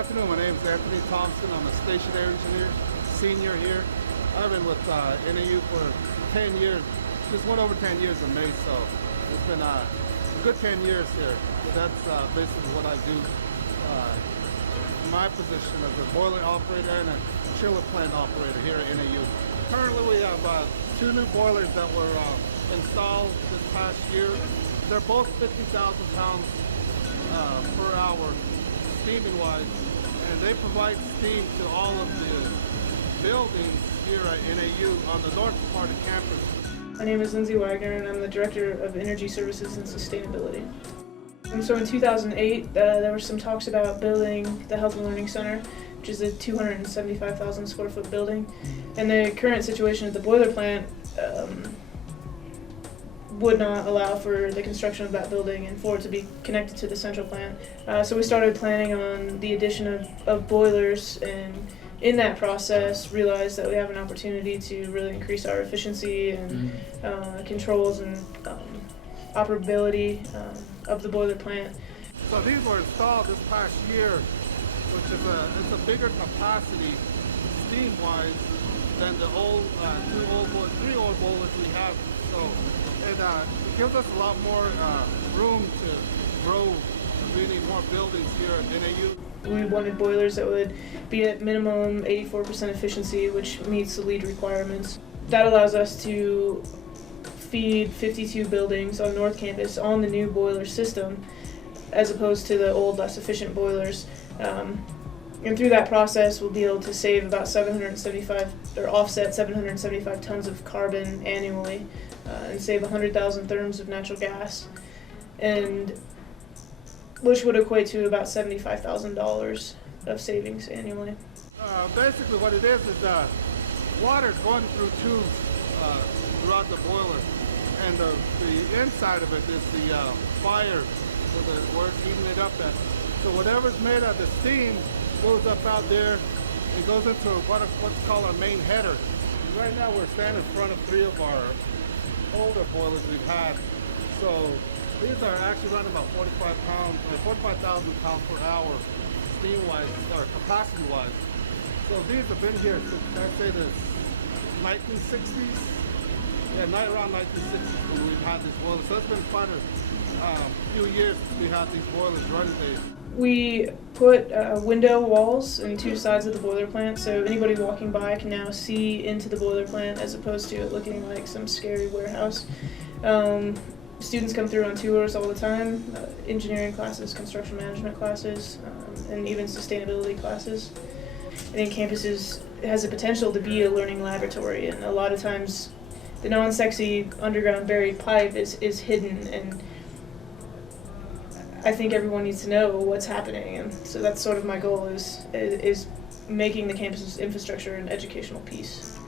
afternoon. My name is Anthony Thompson. I'm a stationary engineer, senior here. I've been with NAU for 10 years. Just went over 10 years in May, so it's been a good 10 years here. So that's basically what I do. My position as a boiler operator and a chiller plant operator here at NAU. Currently we have 2 new boilers that were installed this past year. They're both 50,000 pounds per hour steaming wise, and they provide steam to all of the buildings here at NAU on the north part of campus. My name is Lindsay Wagner, and I'm the Director of Energy Services and Sustainability. And so in 2008, there were some talks about building the Health and Learning Center, which is a 275,000 square foot building. And the current situation at the boiler plant would not allow for the construction of that building and for it to be connected to the central plant. So we started planning on the addition of boilers, and in that process realized that we have an opportunity to really increase our efficiency and controls and operability of the boiler plant. So these were installed this past year, which is it's a bigger capacity steam-wise than the old 3 old boilers we have. So it gives us a lot more room to grow. We need more buildings here at NAU. We wanted boilers that would be at minimum 84% efficiency, which meets the LEED requirements. That allows us to feed 52 buildings on North Campus on the new boiler system, as opposed to the old, less efficient boilers. And through that process, we'll be able to save about 775, or offset 775 tons of carbon annually, and save 100,000 therms of natural gas, and which would equate to about $75,000 of savings annually. Basically what it is water is going through tubes throughout the boiler, and the inside of it is the fire where it's heating it up at. So whatever's made of the steam goes up out there. It goes into what's called our main header. And right now we're standing in front of 3 of our older boilers we've had. So these are actually running about 45,000 pounds per hour steam-wise, or capacity-wise. So these have been here since, I'd say, the 1960s. Yeah, around 1960s when we've had this boiler. So it's been quite a few years since we had these boilers running days. We put window walls in 2 sides of the boiler plant, so anybody walking by can now see into the boiler plant as opposed to it looking like some scary warehouse. Students come through on tours all the time, engineering classes, construction management classes, and even sustainability classes. I think campus has the potential to be a learning laboratory, and a lot of times the non-sexy underground buried pipe is hidden, and I think everyone needs to know what's happening, and so that's sort of my goal is making the campus's infrastructure an educational piece.